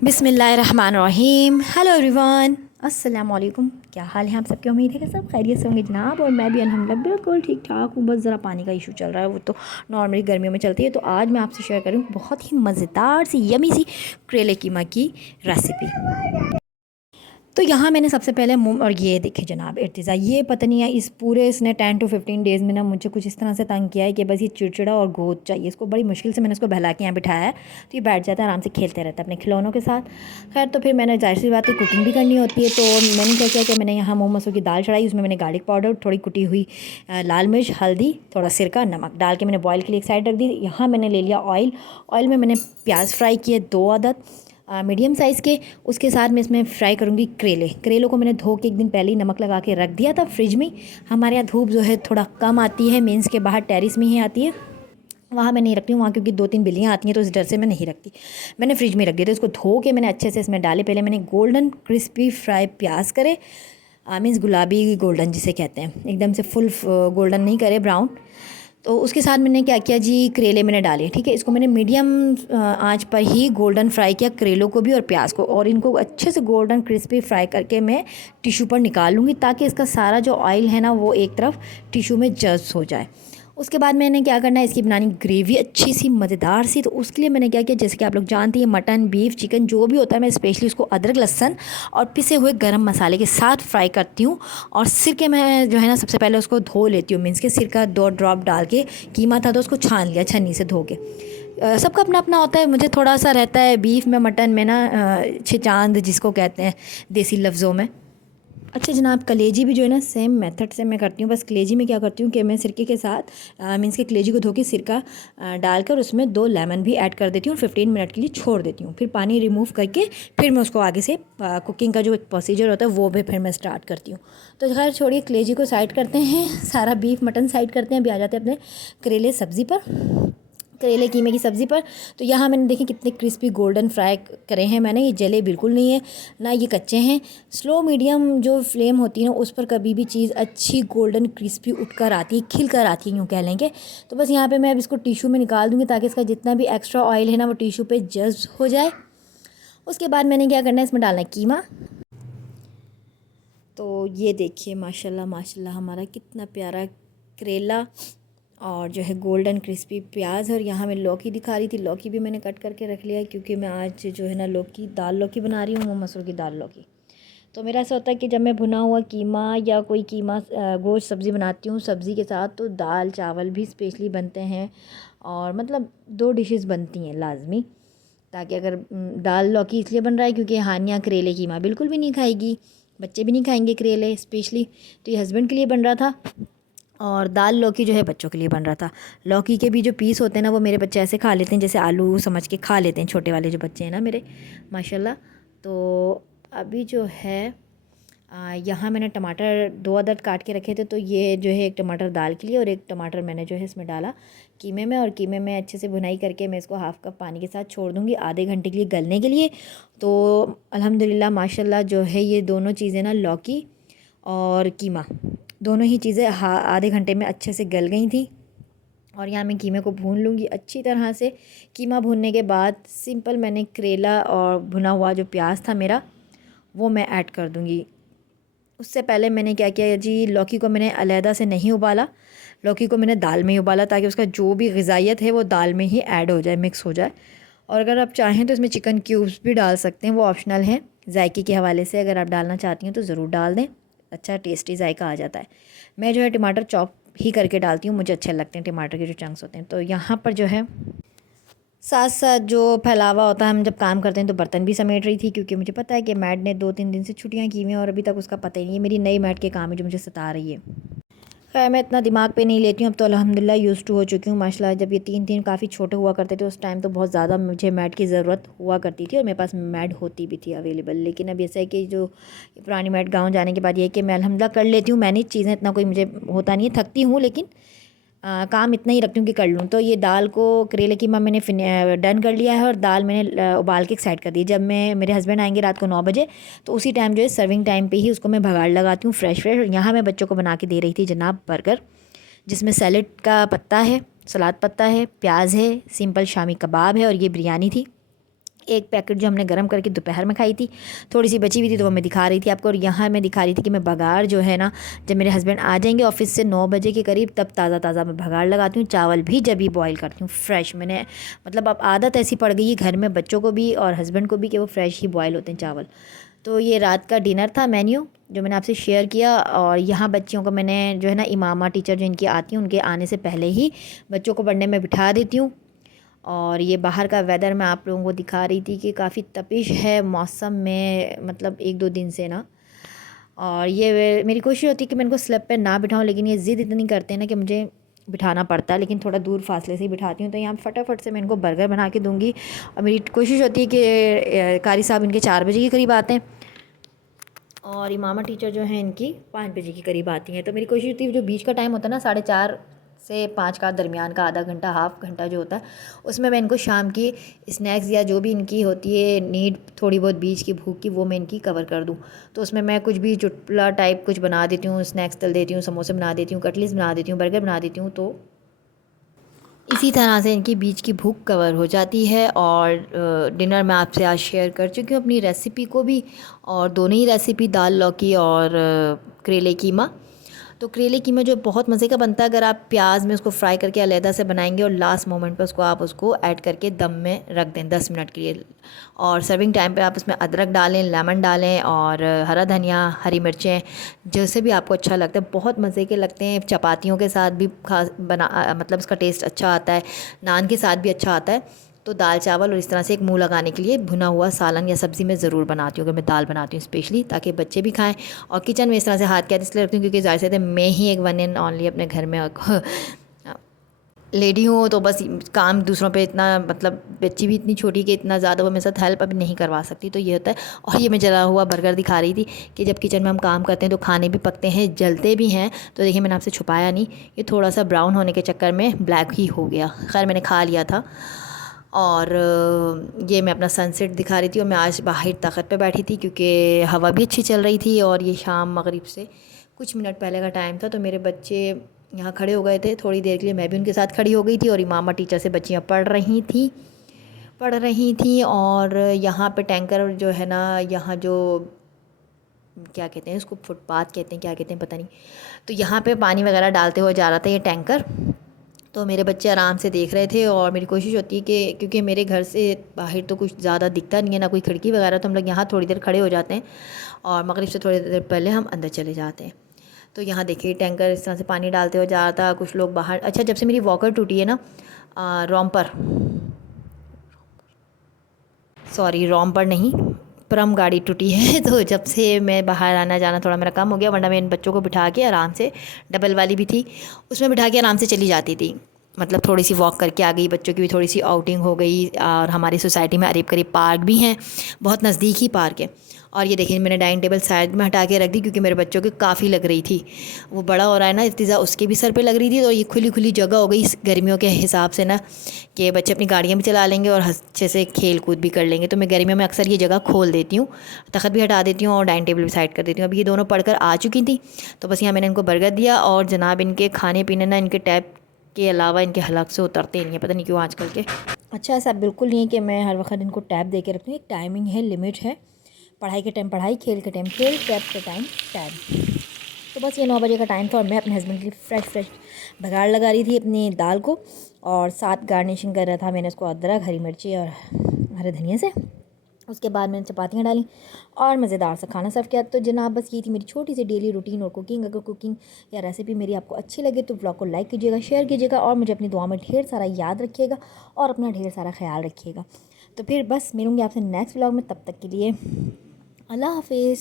बिस्मिल्लाहिर्रहमानिर्रहीम। Hello everyone, अस्सलाम वालेकुम। क्या हाल है आप सबके? उम्मीद है कि सब खैरियत से होंगे जनाब। और मैं भी अल्हम्दुलिल्लाह बिल्कुल ठीक ठाक हूँ। बस ज़रा पानी का इशू चल रहा है, वो तो नॉर्मली गर्मियों में चलती है। तो आज मैं आपसे शेयर करूँ बहुत ही मज़ेदार सी यमी सी करेले कीमा की रेसिपी। तो यहाँ मैंने सबसे पहले मूंग, और ये देखे जनाब इर्तिज़ा, ये पता नहीं है इस पूरे इसने 10 to 15 डेज़ में ना मुझे कुछ इस तरह से तंग किया है कि बस ये चिड़चिड़ा और गोद चाहिए इसको। बड़ी मुश्किल से मैंने इसको बहला के यहाँ बिठाया है, तो ये बैठ जाता है, आराम से खेलते रहता है अपने खिलौनों के साथ। खैर, तो फिर मैंने जाहिर सी बात है कुकिंग भी करनी होती है, तो मैंने क्या किया कि मैंने यहाँ मूँग मसूर की दाल चढ़ाई। उसमें मैंने गार्लिक पाउडर, थोड़ी कुटी हुई लाल मिर्च, हल्दी, थोड़ा सिरका, नमक डाल के मैंने बॉयल के लिए एक साइड रख दी। यहाँ मैंने ले लिया ऑयल। ऑयल में मैंने प्याज फ्राई किए 2 अदद मीडियम साइज़ के। उसके साथ मैं इसमें फ्राई करूँगी करेलों को मैंने धो के एक दिन पहले ही नमक लगा के रख दिया था फ्रिज में। हमारे यहाँ धूप जो है थोड़ा कम आती है, मीन्स के बाहर टेरिस में ही आती है, वहाँ मैं नहीं रखती हूँ वहाँ, क्योंकि 2-3 बिल्लियाँ आती हैं, तो इस डर से मैं नहीं रखती। मैंने फ्रिज में रख दिया था। उसको धो के मैंने अच्छे से इसमें डाले। पहले मैंने गोल्डन क्रिस्पी फ्राई प्याज करे, मीन्स गुलाबी गोल्डन जिसे कहते हैं, एकदम से फुल गोल्डन नहीं करे, ब्राउन। तो उसके साथ मैंने क्या किया जी, करेले मैंने डाले। ठीक है, इसको मैंने मीडियम आंच पर ही गोल्डन फ्राई किया, करेलों को भी और प्याज को, और इनको अच्छे से गोल्डन क्रिस्पी फ्राई करके मैं टिश्यू पर निकाल लूँगी, ताकि इसका सारा जो ऑयल है ना वो एक तरफ टिश्यू में जज्ब हो जाए। उसके बाद मैंने क्या करना है, इसकी बनानी ग्रेवी अच्छी सी मज़ेदार सी। तो उसके लिए मैंने क्या किया, जैसे कि आप लोग जानते हैं मटन, बीफ, चिकन जो भी होता है, मैं स्पेशली उसको अदरक, लहसुन और पिसे हुए गरम मसाले के साथ फ्राई करती हूँ। और सिरके में जो है ना सबसे पहले उसको धो लेती हूँ, मीन्स के सिरका 2 ड्रॉप डाल के, कीमा था तो उसको छान लिया छन्नी से धो के। सबका अपना अपना होता है। मुझे थोड़ा सा रहता है बीफ में, मटन में ना छिचांद जिसको कहते हैं देसी लफ्ज़ों में। अच्छा जनाब, कलेजी भी जो है ना सेम मेथड से मैं करती हूँ। बस कलेजी में क्या करती हूँ कि मैं सिरके के साथ मीन्स के कलेजी को धो के सिरका डालकर उसमें 2 लेमन भी ऐड कर देती हूँ और 15 मिनट के लिए छोड़ देती हूँ। फिर पानी रिमूव करके फिर मैं उसको आगे से कुकिंग का जो एक प्रोसीजर होता है वो भी फिर मैं स्टार्ट करती हूँ। तो खैर छोड़िए, कलेजी को साइड करते हैं, सारा बीफ मटन साइड करते हैं। अभी आ जाते हैं अपने करेले सब्ज़ी पर, करेले कीमे की सब्ज़ी पर। तो यहाँ मैंने देखें कितने क्रिस्पी गोल्डन फ्राई करे हैं मैंने। ये जले बिल्कुल नहीं है, ना ये कच्चे हैं। स्लो मीडियम जो फ्लेम होती है ना उस पर कभी भी चीज़ अच्छी गोल्डन क्रिस्पी उठ कर आती है, खिल कर आती है, यूँ कह लेंगे। तो बस यहाँ पे मैं अब इसको टिश्यू में निकाल दूँगी, ताकि इसका जितना भी एक्स्ट्रा ऑयल है ना वो टिश्यू पे जज्ब हो जाए। उसके बाद मैंने क्या करना है, इसमें डालना है कीमा। तो ये देखिए माशाल्लाह माशाल्लाह हमारा कितना प्यारा करेला, और जो है गोल्डन क्रिस्पी प्याज। और यहाँ मैं लौकी दिखा रही थी, लौकी भी मैंने कट करके रख लिया है, क्योंकि मैं आज जो है ना दाल लौकी बना रही हूँ, मूँग मसूर की दाल लौकी। तो मेरा ऐसा होता है कि जब मैं भुना हुआ कीमा या कोई कीमा गोश्त सब्ज़ी बनाती हूँ सब्ज़ी के साथ, तो दाल चावल भी स्पेशली बनते हैं, और मतलब 2 डिशेस बनती हैं लाजमी। ताकि अगर दाल लौकी इसलिए बन रहा है क्योंकि हानिया करेले कीमा बिल्कुल भी नहीं खाएगी, बच्चे भी नहीं खाएंगे करेले स्पेशली, तो ये हस्बैंड के लिए बन रहा था। और दाल लौकी जो है बच्चों के लिए बन रहा था। लौकी के भी जो पीस होते हैं ना वो मेरे बच्चे ऐसे खा लेते हैं जैसे आलू समझ के खा लेते हैं, छोटे वाले जो बच्चे हैं ना मेरे, माशाल्लाह। तो अभी जो है यहाँ मैंने टमाटर 2 अदद काट के रखे थे। तो ये जो है एक टमाटर दाल के लिए और एक टमाटर मैंने जो है इसमें डाला कीमे में। और कीमे में अच्छे से भुनाई करके मैं इसको हाफ़ कप पानी के साथ छोड़ दूँगी आधे घंटे के लिए गलने के लिए। तो अल्हम्दुलिल्लाह माशाल्लाह जो है ये दोनों चीज़ें ना, लौकी और कीमा, दोनों ही चीज़ें आधे घंटे में अच्छे से गल गई थी। और यहाँ मैं कीमे को भून लूँगी अच्छी तरह से। कीमा भूनने के बाद सिंपल मैंने करेला और भुना हुआ जो प्याज था मेरा वो मैं ऐड कर दूँगी। उससे पहले मैंने क्या किया जी, लौकी को मैंने अलहदा से नहीं उबाला, लौकी को मैंने दाल में ही उबाला, ताकि उसका जो भी ग़िज़ाइयत है वो दाल में ही ऐड हो जाए, मिक्स हो जाए। और अगर आप चाहें तो इसमें चिकन क्यूब्स भी डाल सकते हैं, वो ऑप्शनल हैं जायके के हवाले से। अगर आप डालना चाहती हैं तो ज़रूर डाल दें, अच्छा टेस्टी जायका आ जाता है। मैं जो है टमाटर चॉप ही करके डालती हूँ, मुझे अच्छे लगते हैं टमाटर के जो चंक्स होते हैं। तो यहाँ पर जो है साथ साथ जो फैलावा होता है, हम जब काम करते हैं तो बर्तन भी समेट रही थी, क्योंकि मुझे पता है कि मैड ने 2-3 दिन से छुट्टियाँ की हुई हैं और अभी तक उसका पता ही नहीं है। मेरी नई मैड के काम है जो मुझे सता रही है। खैर मैं इतना दिमाग पे नहीं लेती हूँ, अब तो अल्हम्दुलिल्लाह यूज़ टू हो चुकी हूँ माशाल्लाह। जब ये 3 काफ़ी छोटे हुआ करते थे उस टाइम तो बहुत ज़्यादा मुझे मैड की ज़रूरत हुआ करती थी, और मेरे पास मैड होती भी थी अवेलेबल। लेकिन अब ऐसा है कि जो पुरानी मैड गाँव जाने के बाद ये है कि मैं अल्हम्दुलिल्लाह कर लेती हूँ मैनेज चीज़ें, इतना कोई मुझे होता नहीं है, थकती हूँ लेकिन काम इतना ही रखती हूँ कि कर लूँ। तो ये दाल को करेले कीमा मैंने डन कर लिया है, और दाल मैंने उबाल के एक साइड कर दी। जब मेरे हस्बैंड आएंगे रात को 9 बजे, तो उसी टाइम जो है सर्विंग टाइम पे ही उसको मैं भगाड़ लगाती हूँ फ्रेश फ्रेश। यहाँ मैं बच्चों को बना के दे रही थी जनाब बर्गर, जिसमें सैलेड का पत्ता है, सलाद पत्ता है, प्याज है, सिंपल शामी कबाब है, और ये बिरयानी थी। एक पैकेट जो हमने गर्म करके दोपहर में खाई थी, थोड़ी सी बची हुई थी तो वो मैं दिखा रही थी आपको। और यहाँ मैं दिखा रही थी कि मैं बघार जो है ना, जब मेरे हस्बैंड आ जाएंगे ऑफिस से 9 बजे के करीब, तब ताज़ा ताज़ा मैं बघार लगाती हूँ। चावल भी जब ही बॉईल करती हूँ फ्रेश। मैंने मतलब अब आदत ऐसी पड़ गई है घर में, बच्चों को भी और हस्बैंड को भी, कि वो फ्रेश ही बॉयल होते हैं चावल। तो ये रात का डिनर था मेन्यू जो मैंने आपसे शेयर किया। और यहाँ बच्चियों को मैंने जो है ना, इमामा टीचर जो इनकी आती हैं, उनके आने से पहले ही बच्चों को पढ़ने में बिठा देती हूँ। और ये बाहर का वेदर मैं आप लोगों को दिखा रही थी कि काफ़ी तपिश है मौसम में, मतलब 1-2 दिन से ना। और ये मेरी कोशिश होती है कि मैं इनको स्लैब पे ना बिठाऊं, लेकिन ये ज़िद इतनी करते हैं ना कि मुझे बिठाना पड़ता है, लेकिन थोड़ा दूर फासले से ही बिठाती हूँ। तो यहाँ फटाफट से मैं इनको बर्गर बना के दूँगी। और मेरी कोशिश होती है कि कारी साहब इनके 4 बजे के करीब आते हैं और इमामा टीचर जो हैं इनकी 5 बजे के करीब आती हैं। तो मेरी कोशिश होती है जो बीच का टाइम होता है ना, 4:30 से 5 का दरमियान का आधा घंटा, हाफ घंटा जो होता है, उसमें मैं इनको शाम की स्नैक्स या जो भी इनकी होती है नीड, थोड़ी बहुत बीच की भूख की, वो मैं इनकी कवर कर दूँ। तो उसमें मैं कुछ भी चुटला टाइप कुछ बना देती हूँ, स्नैक्स तल देती हूँ, समोसे बना देती हूँ, कटलेट्स बना देती हूँ, बर्गर बना देती हूँ। तो इसी तरह से इनकी बीच की भूख कवर हो जाती है। और डिनर मैं आपसे आज शेयर कर चुकी हूँ अपनी रेसिपी को भी, और दोनों ही रेसिपी दाल लौकी और करेले कीमा। तो करेले कीमा जो बहुत मज़े का बनता है अगर आप प्याज में उसको फ्राई करके अलहदा से बनाएंगे और लास्ट मोमेंट पर उसको आप उसको ऐड करके दम में रख दें 10 मिनट के लिए। और सर्विंग टाइम पे आप उसमें अदरक डालें, लेमन डालें और हरा धनिया, हरी मिर्चें, जैसे भी आपको अच्छा लगता है। बहुत मज़े के लगते हैं, चपातियों के साथ भी खास मतलब उसका टेस्ट अच्छा आता है, नान के साथ भी अच्छा आता है। तो दाल चावल और इस तरह से एक मुंह लगाने के लिए भुना हुआ सालन या सब्ज़ी मैं ज़रूर बनाती हूँ अगर मैं दाल बनाती हूँ स्पेशली, ताकि बच्चे भी खाएं। और किचन में इस तरह से हाथ क्या इसलिए रखती हूँ क्योंकि ज़ाहिर सी बात है मैं ही एक वन एंड ओनली अपने घर में लेडी हूँ, तो बस काम दूसरों पे इतना, मतलब बच्ची भी इतनी छोटी कि इतना ज़्यादा वो मेरे साथ हेल्प अभी नहीं करवा सकती, तो ये होता है। और ये मैं जला हुआ बर्गर दिखा रही थी कि जब किचन में हम काम करते हैं तो खाने भी पकते हैं, जलते भी हैं। तो देखिए मैंने आपसे छुपाया नहीं, ये थोड़ा सा ब्राउन होने के चक्कर में ब्लैक ही हो गया। खैर मैंने खा लिया था। और ये मैं अपना सनसेट दिखा रही थी और मैं आज बाहर तख़त पे बैठी थी क्योंकि हवा भी अच्छी चल रही थी। और ये शाम मगरिब से कुछ मिनट पहले का टाइम था, तो मेरे बच्चे यहाँ खड़े हो गए थे थोड़ी देर के लिए, मैं भी उनके साथ खड़ी हो गई थी। और इमामा टीचर से बच्चियाँ पढ़ रही थी। और यहाँ पे टैंकर जो है ना, यहाँ जो क्या कहते हैं उसको, फुटपाथ कहते हैं, क्या कहते हैं पता नहीं, तो यहाँ पे पानी वगैरह डालते हुए जा रहा था ये टैंकर। तो मेरे बच्चे आराम से देख रहे थे। और मेरी कोशिश होती है कि क्योंकि मेरे घर से बाहर तो कुछ ज़्यादा दिखता नहीं है, ना कोई खिड़की वगैरह, तो हम लोग यहाँ थोड़ी देर खड़े हो जाते हैं और मगरिब से थोड़ी देर पहले हम अंदर चले जाते हैं। तो यहाँ देखिए टैंकर इस तरह से पानी डालते हुए जा रहा था, कुछ लोग बाहर। अच्छा, जब से मेरी वॉकर टूटी है ना, रोमपर, सॉरी रोमपर नहीं, परम गाड़ी टूटी है, तो जब से मैं बाहर आना जाना थोड़ा मेरा कम हो गया, वरना मैं इन बच्चों को बिठा के आराम से, डबल वाली भी थी, उसमें बिठा के आराम से चली जाती थी। मतलब थोड़ी सी वॉक करके आ गई, बच्चों की भी थोड़ी सी आउटिंग हो गई। और हमारी सोसाइटी में करीब करीब पार्क भी हैं, बहुत नज़दीक ही पार्क है। और ये देखिए मैंने डाइनिंग टेबल साइड में हटा के रख दी क्योंकि मेरे बच्चों की काफ़ी लग रही थी, वो बड़ा हो रहा है ना इर्तिज़ा, उसके भी सर पे लग रही थी। तो ये खुली खुली जगह हो गई इस गर्मियों के हिसाब से ना, कि बच्चे अपनी गाड़ियाँ भी चला लेंगे और अच्छे से खेल कूद भी कर लेंगे। तो मैं गर्मियों में अक्सर ये जगह खोल देती हूँ, तख़त भी हटा देती हूँ और डाइनिंग टेबल भी साइड कर देती हूँ। अब ये दोनों पढ़कर आ चुकी थी, तो बस यहाँ मैंने इनको बर्गर दिया। और जनाब इनके खाने पीने ना, इनके टैब के अलावा इनके हलक से उतरते नहीं है, पता नहीं क्यों आजकल के। अच्छा, ऐसा बिल्कुल नहीं है कि मैं हर वक्त इनको टैब दे के रखती हूँ, एक टाइमिंग है, लिमिट है। पढ़ाई के टाइम पढ़ाई, खेल के टाइम खेल, टैब के टाइम टैब। तो बस ये 9 बजे का टाइम था और मैं अपने हस्बैंड के लिए फ्रेश बघाड़ लगा रही थी अपनी दाल को, और साथ गार्निशिंग कर रहा था मैंने उसको अदरक, हरी मिर्ची और हरे धनिया से। उसके बाद मैंने चपातियाँ डाली और मज़ेदार सा खाना सर्व किया। तो जनाब बस ये थी मेरी छोटी सी डेली रूटीन और कुकिंग। अगर कुकिंग या रेसिपी मेरी आपको अच्छी लगे तो व्लॉग को लाइक कीजिएगा, शेयर कीजिएगा और मुझे अपनी दुआ में ढेर सारा याद रखिएगा और अपना ढेर सारा ख्याल रखिएगा। तो फिर बस मिलूँगी आपसे नेक्स्ट व्लॉग में, तब तक के लिए अल्लाह हाफिज़।